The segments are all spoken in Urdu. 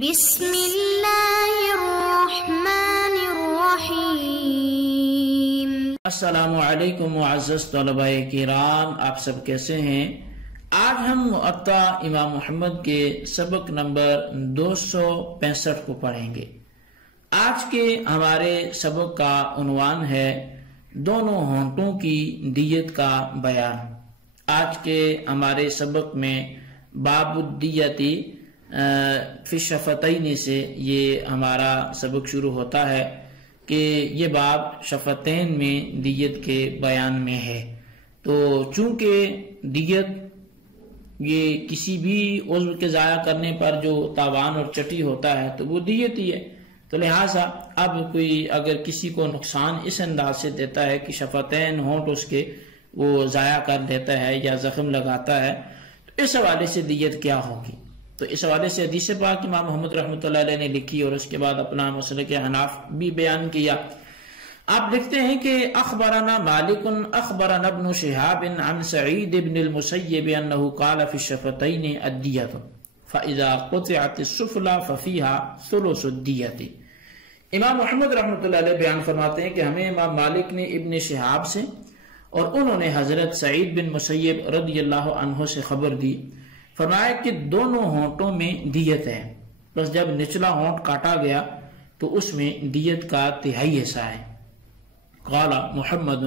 بسم اللہ الرحمن الرحیم۔ السلام علیکم معزز طلباء کرام، آپ سب کیسے ہیں؟ آج ہم معطا امام محمد کے سبق نمبر 265 کو پڑھیں گے۔ آج کے ہمارے سبق کا عنوان ہے دونوں ہونٹوں کی دیت کا بیان۔ آج کے ہمارے سبق میں باب الدیتی فی الشفتین سے یہ ہمارا سبق شروع ہوتا ہے کہ یہ باب شفتین میں دیت کے بیان میں ہے۔ تو چونکہ دیت یہ کسی بھی عضو کے ضائع کرنے پر جو تاوان اور چٹی ہوتا ہے تو وہ دیت ہی ہے، تو لہٰذا اب کوئی اگر کسی کو نقصان اس انداز سے دیتا ہے کہ شفتین ہونٹ اس کے وہ ضائع کر دیتا ہے یا زخم لگاتا ہے، تو اس حوالے سے دیت کیا ہوگی؟ تو اس حوالے سے حدیث پاک امام محمد رحمۃ اللہ علیہ نے لکھی اور اس کے بعد اپنا مسلک حناف بھی بیان کیا۔ آپ لکھتے ہیں کہ اخبرنا مالک اخبرنا ابن شہاب عن سعید بن المسیب انه قال في الشفتين الدیۃ فاذا قطعت السفلى ففيها ثلث الدیۃ۔ امام محمد رحمۃ اللہ علیہ بیان فرماتے ہیں کہ ہمیں امام مالک نے ابن شہاب سے اور انہوں نے حضرت سعید بن مسیب رضی اللہ عنہ سے خبر دی، فرمایا کہ دونوں ہونٹوں میں دیت ہے، بس جب نچلا ہونٹ کاٹا گیا تو اس میں دیت کا تہائی حصہ ہے۔ قال محمد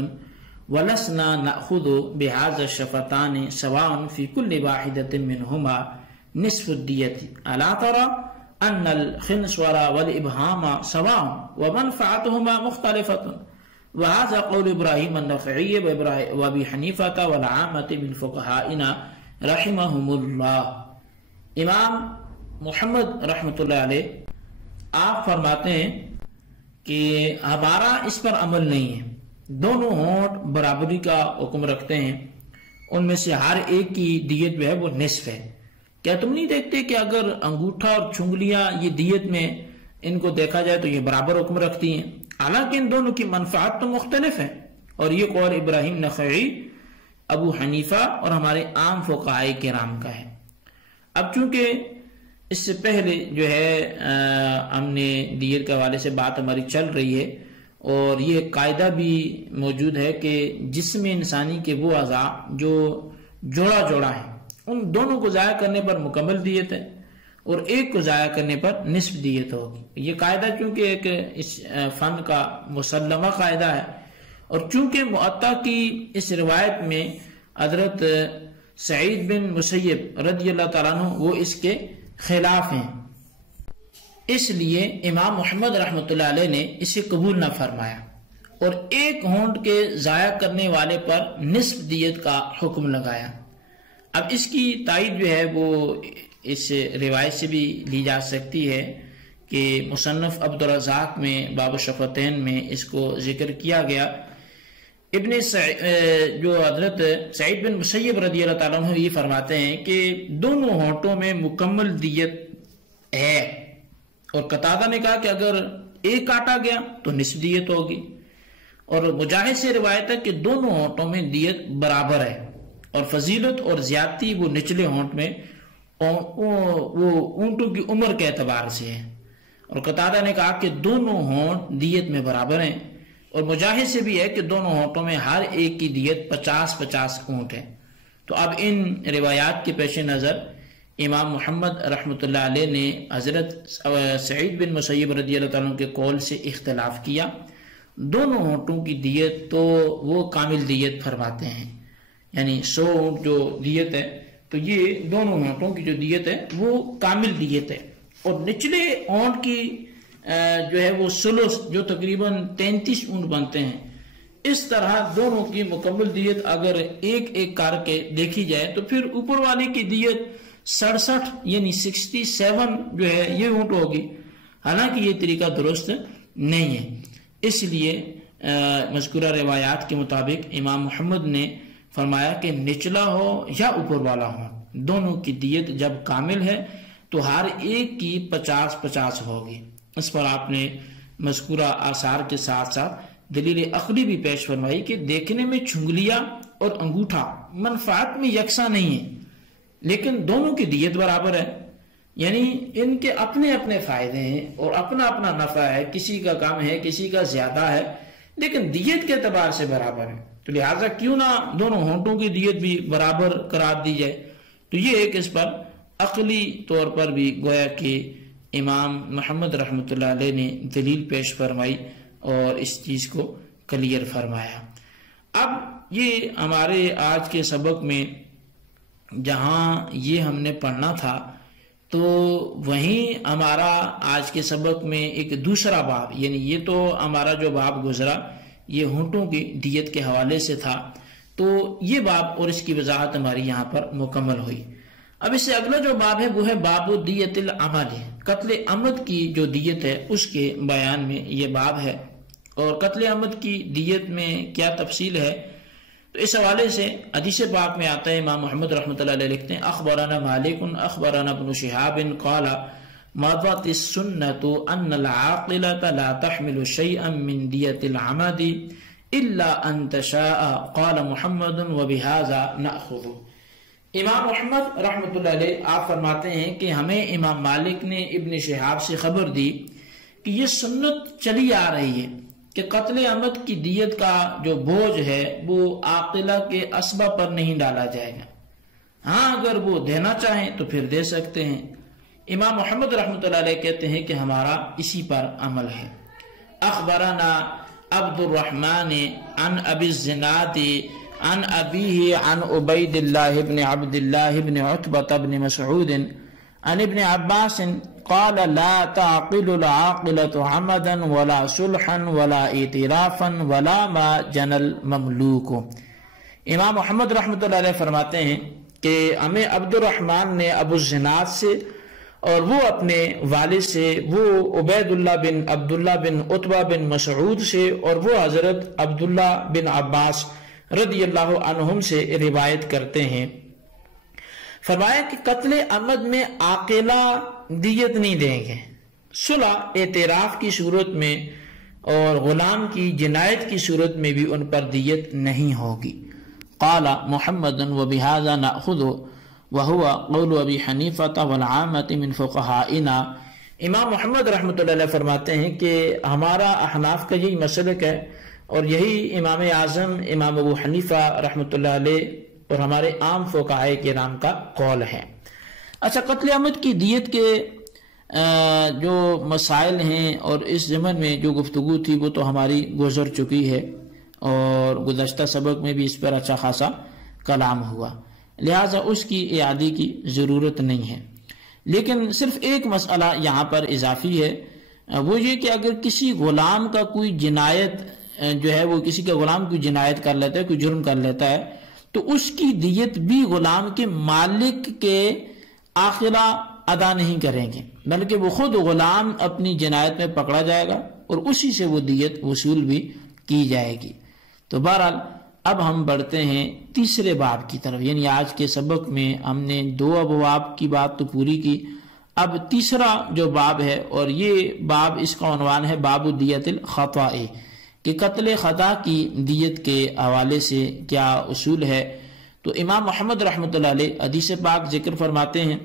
ولسنا نأخذ بهذا الشفتان سواء في كل واحدة منهما نصف الدية ألا ترى أن الخنصر والإبهام سواء ومنفعتهما مختلفة وهذا قول إبراهيم النخعي وأبي حنيفة والعامة من فقهائنا رحمهم اللہ۔ امام محمد رحمۃ اللہ علیہ آپ فرماتے ہیں کہ ہمارا اس پر عمل نہیں ہے، دونوں ہونٹ برابری کا حکم رکھتے ہیں، ان میں سے ہر ایک کی دیت جو ہے وہ نصف ہے۔ کیا تم نہیں دیکھتے کہ اگر انگوٹھا اور چنگلیاں یہ دیت میں ان کو دیکھا جائے تو یہ برابر حکم رکھتی ہیں، حالانکہ ان دونوں کی منفعت تو مختلف ہیں۔ اور یہ قول ابراہیم نخعی، ابو حنیفہ اور ہمارے عام فقہائے کرام کا ہے۔ اب چونکہ اس سے پہلے جو ہے ہم نے دیت کے حوالے سے بات ہماری چل رہی ہے اور یہ قاعدہ بھی موجود ہے کہ جسم انسانی کے وہ اعضاء جو جوڑا جوڑا ہے ان دونوں کو ضائع کرنے پر مکمل دیت ہے اور ایک کو ضائع کرنے پر نصف دیت ہوگی۔ یہ قاعدہ چونکہ ایک اس فن کا مسلمہ قاعدہ ہے، اور چونکہ معطا کی اس روایت میں حضرت سعید بن مسیب رضی اللہ تعالیٰ عنہ وہ اس کے خلاف ہیں، اس لیے امام محمد رحمۃ اللہ علیہ نے اسے قبول نہ فرمایا اور ایک ہونٹ کے ضائع کرنے والے پر نصف دیت کا حکم لگایا۔ اب اس کی تائید جو ہے وہ اس روایت سے بھی لی جا سکتی ہے کہ مصنف عبدالرزاق میں باب الشفتین میں اس کو ذکر کیا گیا۔ جو حضرت سعید بن مسیب رضی اللہ تعالیٰ عنہ یہ فرماتے ہیں کہ دونوں ہونٹوں میں مکمل دیت ہے، اور قتادہ نے کہا کہ اگر ایک کاٹا گیا تو نصف دیت ہوگی، اور مجاہد سے روایت ہے کہ دونوں ہونٹوں میں دیت برابر ہے، اور فضیلت اور زیادتی وہ نچلے ہونٹ میں وہ اونٹوں کی عمر کے اعتبار سے ہے، اور قتادہ نے کہا کہ دونوں ہونٹ دیت میں برابر ہیں، اور مجاہد سے بھی ہے کہ دونوں ہونٹوں میں ہر ایک کی دیت 50-50 اونٹ ہے۔ تو اب ان روایات کے پیش نظر امام محمد رحمۃ اللہ علیہ نے حضرت سعید بن مسیب رضی اللہ تعالیٰ کے قول سے اختلاف کیا۔ دونوں ہونٹوں کی دیت تو وہ کامل دیت فرماتے ہیں، یعنی 100 اونٹ جو دیت ہے تو یہ دونوں ہونٹوں کی جو دیت ہے وہ کامل دیت ہے، اور نچلے ہونٹ کی جو ہے وہ ثلث جو تقریباً 33 اونٹ بنتے ہیں، اس طرح دونوں کی مکمل دیت اگر ایک ایک کر کے دیکھی جائے تو پھر اوپر والی کی دیت 67 یعنی 67 جو ہے یہ اونٹ ہوگی، حالانکہ یہ طریقہ درست نہیں ہے۔ اس لیے مذکورہ روایات کے مطابق امام محمد نے فرمایا کہ نچلا ہو یا اوپر والا ہو، دونوں کی دیت جب کامل ہے تو ہر ایک کی 50-50 ہوگی۔ اس پر آپ نے مذکورہ آثار کے ساتھ ساتھ دلیل عقلی بھی پیش فرمائی کہ دیکھنے میں چنگلیاں اور انگوٹھا منفعت میں یکساں نہیں ہے، لیکن دونوں کی دیت برابر ہے۔ یعنی ان کے اپنے اپنے فائدے ہیں اور اپنا اپنا نفع ہے، کسی کا کم ہے کسی کا زیادہ ہے، لیکن دیت کے اعتبار سے برابر ہے، تو لہٰذا کیوں نہ دونوں ہونٹوں کی دیت بھی برابر قرار دی جائے۔ تو یہ ایک اس پر عقلی طور پر بھی گویا کہ امام محمد رحمۃ اللہ علیہ نے دلیل پیش فرمائی اور اس چیز کو کلیئر فرمایا۔ اب یہ ہمارے آج کے سبق میں جہاں یہ ہم نے پڑھنا تھا، تو وہیں ہمارا آج کے سبق میں ایک دوسرا باب، یعنی یہ تو ہمارا جو باب گزرا یہ ہونٹوں کی دیت کے حوالے سے تھا، تو یہ باب اور اس کی وضاحت ہماری یہاں پر مکمل ہوئی۔ اب اس سے اگلا جو باب ہے وہ ہے باب دیت العمد، قتل عمد کی جو دیت ہے اس کے بیان میں یہ باب ہے، اور قتل عمد کی دیت میں کیا تفصیل ہے، تو اس حوالے سے حدیث پاک میں آتا ہے، امام محمد رحمۃ اللہ علیہ لکھتے ہیں اخبرنا مالک اخبرنا ابن شہاب قال مضت السنة ان العاقلة لا تحمل شيئا من دیت العمد الا ان تشاء قال محمد وبهذا نأخذ۔ امام محمد رحمۃ اللہ علیہ آپ فرماتے ہیں کہ ہمیں امام مالک نے ابن شہاب سے خبر دی کہ یہ سنت چلی آ رہی ہے کہ قتل عمد کی دیت کا جو بوجھ ہے وہ عاقلہ کے اسبہ پر نہیں ڈالا جائے گا، ہاں اگر وہ دینا چاہیں تو پھر دے سکتے ہیں۔ امام محمد رحمۃ اللہ علیہ کہتے ہیں کہ ہمارا اسی پر عمل ہے۔ اخبرنا عبد الرحمن عن ابی الزناد عن ابیہ عن عبید اللہ بن عبد اللہ بن عتبہ بن مسعود عن ابن عباس قال لا تعقل العاقلة عمدا ولا صلحا ولا اعترافا ولا ما جنى المملوک۔ امام محمد رحمۃ اللہ علیہ فرماتے ہیں کہ ہمیں عبد الرحمن نے ابو الزناد سے اور وہ اپنے والد سے، وہ عبید اللہ بن عبداللہ بن عتبہ بن مسعود سے اور وہ حضرت عبداللہ بن عباس رضی اللہ عنہم سے روایت کرتے ہیں، فرمایا کہ قتل عمد میں عاقلہ دیت نہیں دیں گے، صلح اعتراف کی صورت میں اور غلام کی جنایت کی صورت میں بھی ان پر دیت نہیں ہوگی۔ قال محمد وبهذا نأخذ وهو قول ابی حنیفہ والعامة من فقہائنا۔ امام محمد رحمۃ اللہ علیہ فرماتے ہیں کہ ہمارا احناف کا یہی مسلک ہے اور یہی امام اعظم امام ابو حنیفہ رحمۃ اللہ علیہ اور ہمارے عام فقہائے کرام کا قول ہے۔ اچھا، قتل عمد کی دیت کے جو مسائل ہیں اور اس ضمن میں جو گفتگو تھی وہ تو ہماری گزر چکی ہے اور گزشتہ سبق میں بھی اس پر اچھا خاصا کلام ہوا، لہٰذا اس کی اعادے کی ضرورت نہیں ہے، لیکن صرف ایک مسئلہ یہاں پر اضافی ہے، وہ یہ کہ اگر کسی غلام کا کوئی جنایت جو ہے وہ کسی کا غلام کوئی جنایت کر لیتا ہے، کوئی جرم کر لیتا ہے، تو اس کی دیت بھی غلام کے مالک کے عاقلہ ادا نہیں کریں گے، بلکہ وہ خود غلام اپنی جنایت میں پکڑا جائے گا اور اسی سے وہ دیت وصول بھی کی جائے گی۔ تو بہرحال اب ہم بڑھتے ہیں تیسرے باب کی طرف، یعنی آج کے سبق میں ہم نے 2 ابواب کی بات تو پوری کی، اب تیسرا جو باب ہے اور یہ باب اس کا عنوان ہے باب دیت الخطأ، کہ قتل خطا کی دیت کے حوالے سے کیا اصول ہے۔ تو امام محمد رحمۃ اللہ علیہ حدیث پاک ذکر فرماتے ہیں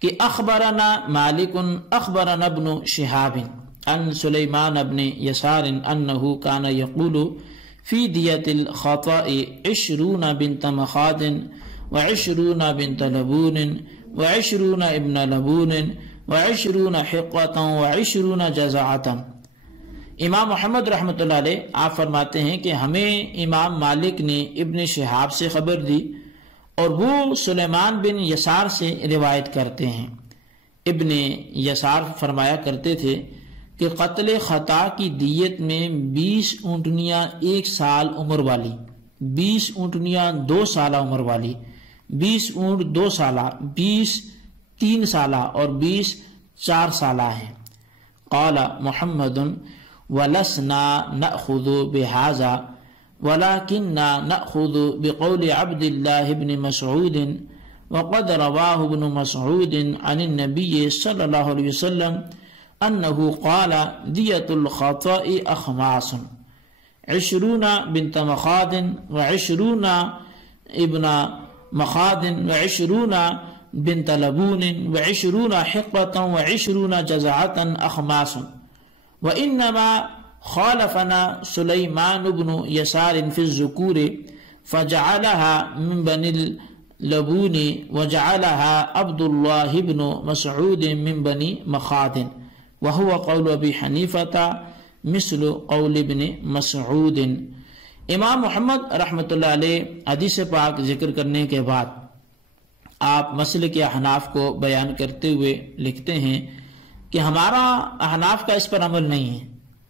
کہ اخبرنا مالک اخبرنا ابن شہاب عن سلیمان بن یسار انه كان يقول في دیت الخطأ 20 بنت مخاض و20 بنت لبون و20 ابن لبون و20 حقة و20 جزعة۔ امام محمد رحمۃ اللہ علیہ آپ فرماتے ہیں کہ ہمیں امام مالک نے ابن شہاب سے خبر دی اور وہ سلیمان بن یسار سے روایت کرتے ہیں۔ ابن یسار فرمایا کرتے تھے کہ قتل خطا کی دیت میں 20 اونٹنیاں 1 سال عمر والی، 20 اونٹنیاں 2 سالہ عمر والی، 20 اونٹ 2 سالہ، 20 3 سالہ اور 20 4 سالہ ہیں۔ قال محمد وَلَسْنَا نَأْخُذُ بِهَذَا وَلَكِنَّا نَأْخُذُ بِقَوْلِ عَبْدِ اللَّهِ بْنِ مَسْعُودٍ وَقَدْ رَوَاهُ ابْنُ مَسْعُودٍ عَنِ النَّبِيِّ صَلَّى اللَّهُ عَلَيْهِ وسلم أَنَّهُ قَالَ دِيَةُ الْخَطَأِ أَخْمَاسٌ 20 بنت مخاض و20 ابن مخاض و20 بنت لبون و20 حقة و20 جزعة أخماس وإنما خالفنا سليمان بن يسار في الذكور فجعلها من بني اللبون وجعلها عبد الله بن مسعود من بني مخاض وهو قول أبي حنيفة مثل قول ابن مسعود۔ امام محمد رحمۃ اللہ علیہ حدیث پاک ذکر کرنے کے بعد آپ مسلک احناف کو بیان کرتے ہوئے لکھتے ہیں کہ ہمارا احناف کا اس پر عمل نہیں ہے،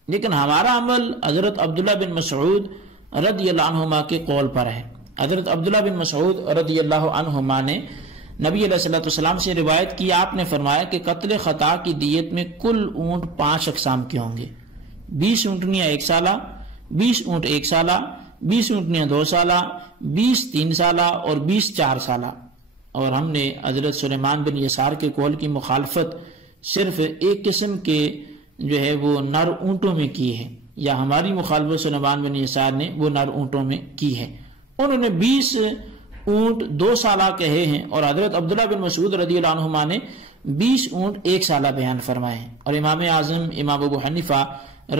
لیکن ہمارا عمل حضرت عبداللہ بن مسعود رضی اللہ عنہما کے قول پر ہے۔ حضرت عبداللہ بن مسعود رضی اللہ عنہما نے نبی علیہ السلام سے روایت کی، آپ نے فرمایا کہ قتل خطا کی دیت میں کل اونٹ 5 اقسام کے ہوں گے، 20 اونٹنیاں 1 سالہ، 20 اونٹ 1 سالہ، 20 اونٹنیاں 2 سالہ، 20 3 سالہ اور 20 4 سالہ۔ اور ہم نے حضرت سلیمان بن یسار کے قول کی مخالفت صرف ایک قسم کے جو ہے وہ نر اونٹوں میں کی ہے، یا ہماری مخالفت سلیمان بن یسار نے وہ نر اونٹوں میں کی ہے۔ انہوں نے 20 اونٹ 2 سالہ کہے ہیں، اور حضرت عبداللہ بن مسعود رضی اللہ عنہما نے 20 اونٹ 1 سالہ بیان فرمائے ہیں۔ اور امام اعظم امام ابو حنیفہ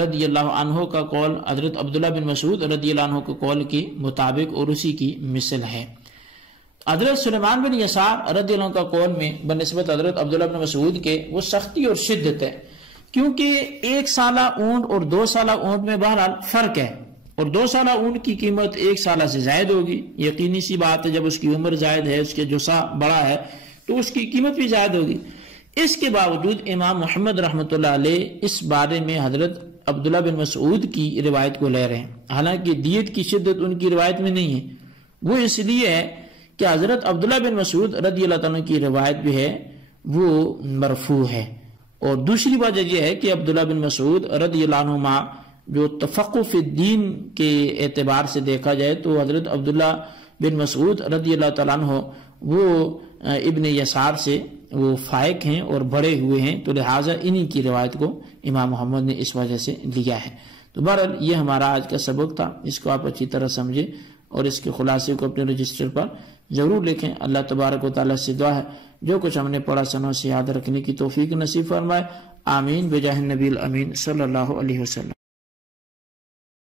رضی اللہ عنہ کا قول حضرت عبداللہ بن مسعود رضی اللہ عنہ کے قول کے مطابق اور اسی کی مثل ہے۔ حضرت سلیمان بن یسار رضی اللہ عنہ کا قول میں بنسبت حضرت عبداللہ بن مسعود کے وہ سختی اور شدت ہے، کیونکہ 1 سالہ اونٹ اور 2 سالہ اونٹ میں بہرحال فرق ہے، اور 2 سالہ اونٹ کی قیمت 1 سالہ سے زائد ہوگی، یقینی سی بات ہے، جب اس کی عمر زائد ہے، اس کے جسا بڑا ہے تو اس کی قیمت بھی زائد ہوگی۔ اس کے باوجود امام محمد رحمۃ اللہ علیہ اس بارے میں حضرت عبداللہ بن مسعود کی روایت کو لے رہے ہیں، حالانکہ دیت کی شدت ان کی روایت میں نہیں ہے۔ وہ اس لیے ہے کہ حضرت عبداللہ بن مسعود رضی اللہ عنہ کی روایت بھی ہے وہ مرفوع ہے، اور دوسری وجہ یہ ہے کہ عبداللہ بن مسعود رضی اللہ عنہما جو تفقہ فی الدین کے اعتبار سے دیکھا جائے تو حضرت عبداللہ بن مسعود رضی اللہ تعالیٰ عنہ وہ ابن یسار سے وہ فائق ہیں اور بڑے ہوئے ہیں، تو لہٰذا انہی کی روایت کو امام محمد نے اس وجہ سے لیا ہے۔ تو بہرحال یہ ہمارا آج کا سبق تھا، اس کو آپ اچھی طرح سمجھیں اور اس کے خلاصے کو اپنے رجسٹر پر ضرور لکھیں۔ اللہ تبارک و تعالیٰ سے دعا ہے جو کچھ ہم نے پڑھا سنوں سے یاد رکھنے کی توفیق نصیب فرمائے، آمین بجاہ النبی الامین صلی اللہ علیہ وسلم۔